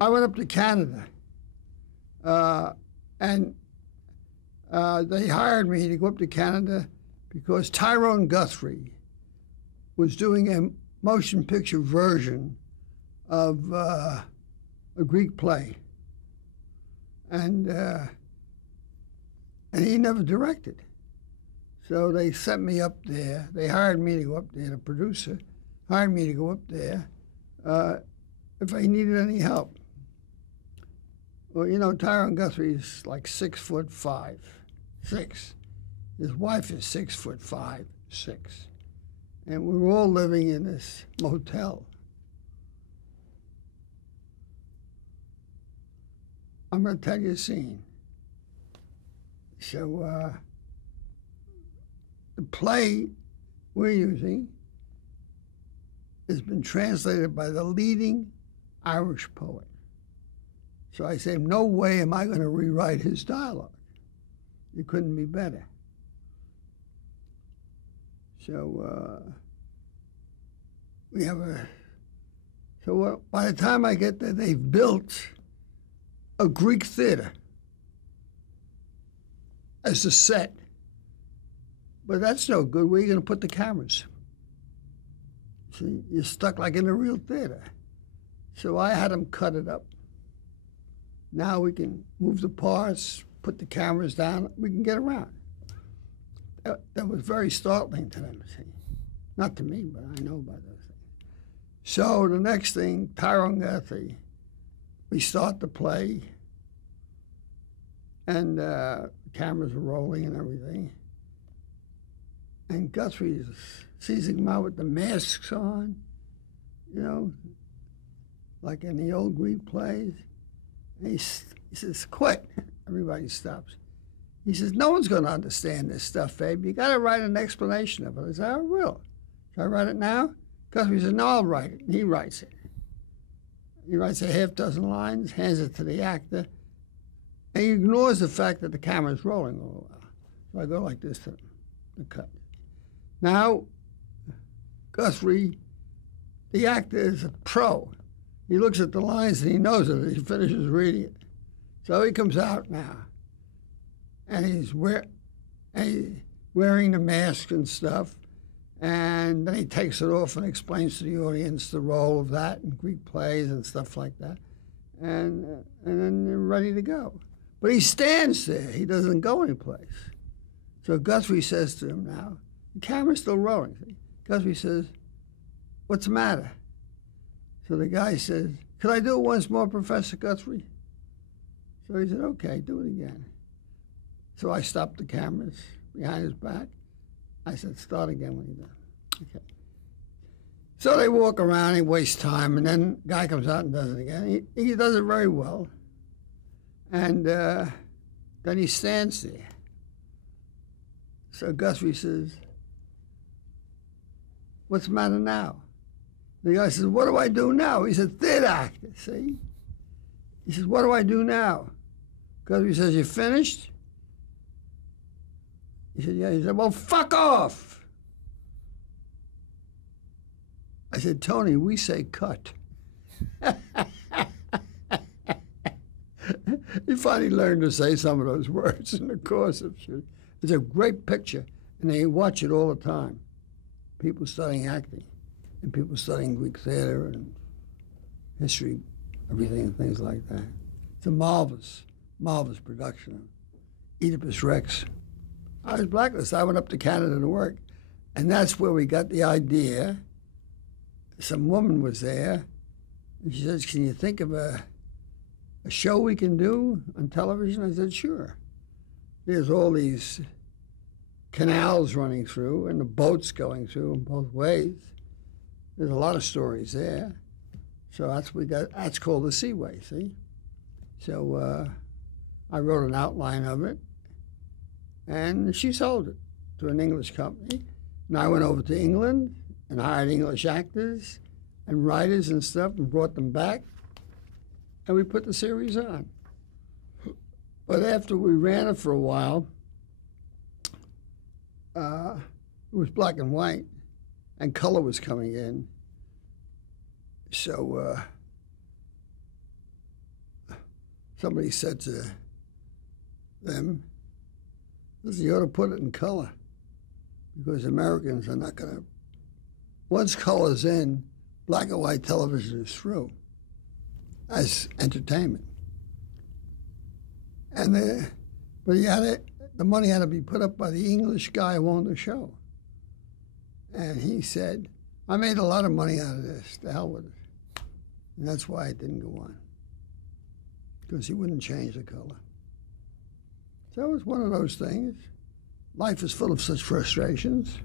I went up to Canada, and they hired me to go up to Canada because Tyrone Guthrie was doing a motion picture version of a Greek play, and he never directed. So they sent me up there. They hired me to go up there. The producer hired me to go up there if I needed any help. Well, you know, Tyrone Guthrie is like 6'5", 6. His wife is 6'5", 6. And we were all living in this motel. I'm going to tell you a scene. So the play we're using has been translated by the leading Irish poet. So I say, no way am I going to rewrite his dialogue. It couldn't be better. So we have a. So by the time I get there, they've built a Greek theater as a set. But that's no good. Where are you going to put the cameras? See, you're stuck like in a real theater. So I had them cut it up. Now we can move the parts, put the cameras down, we can get around. That was very startling to them, see. Not to me, but I know about those things. So the next thing, Tyrone Guthrie, we start the play, and the cameras are rolling and everything. And Guthrie sees him out with the masks on, you know, like in the old Greek plays. And he says, quit. Everybody stops. He says, no one's going to understand this stuff, Abe. You got to write an explanation of it. I said, I will. Should I write it now? Guthrie says, no, I'll write it. And he writes it. He writes a half dozen lines, hands it to the actor, and he ignores the fact that the camera's rolling all the while. So I go like this to the cut. Now, Guthrie, the actor is a pro. He looks at the lines and he knows it. He finishes reading it. So he comes out now, and he's wearing the mask and stuff, and then he takes it off and explains to the audience the role of that in Greek plays and stuff like that, and then they're ready to go. But he stands there. He doesn't go anyplace. So Guthrie says to him now, the camera's still rolling. Guthrie says, what's the matter? So the guy says, could I do it once more, Professor Guthrie? So he said, okay, do it again. So I stopped the cameras behind his back. I said, start again when you're done. Okay. So they walk around, he wastes time, and then the guy comes out and does it again. He does it very well. And then he stands there. So Guthrie says, what's the matter now? The guy says, what do I do now? He's a theater actor, see? He says, what do I do now? Guthrie says, you finished? He said, yeah. He said, well, fuck off. I said, Tony, we say cut. He finally learned to say some of those words in the course of shooting. It's a great picture, and they watch it all the time. People studying acting, and people studying Greek theater and history, everything and things like that. It's a marvelous, marvelous production of Oedipus Rex. I was blacklisted. I went up to Canada to work, and that's where we got the idea. Some woman was there, and she says, can you think of a show we can do on television? I said, sure. There's all these canals running through and the boats going through in both ways. There's a lot of stories there. So that's called the Seaway, see? So I wrote an outline of it, and she sold it to an English company. And I went over to England and hired English actors and writers and stuff and brought them back, and we put the series on. But after we ran it for a while, it was black and white, and color was coming in. So somebody said to them, listen, you ought to put it in color, because Americans are not going to, once color's in, black and white television is through as entertainment. And but the money had to be put up by the English guy who owned the show. And he said, I made a lot of money out of this, to hell with it. And that's why it didn't go on, because he wouldn't change the color. So it was one of those things. Life is full of such frustrations.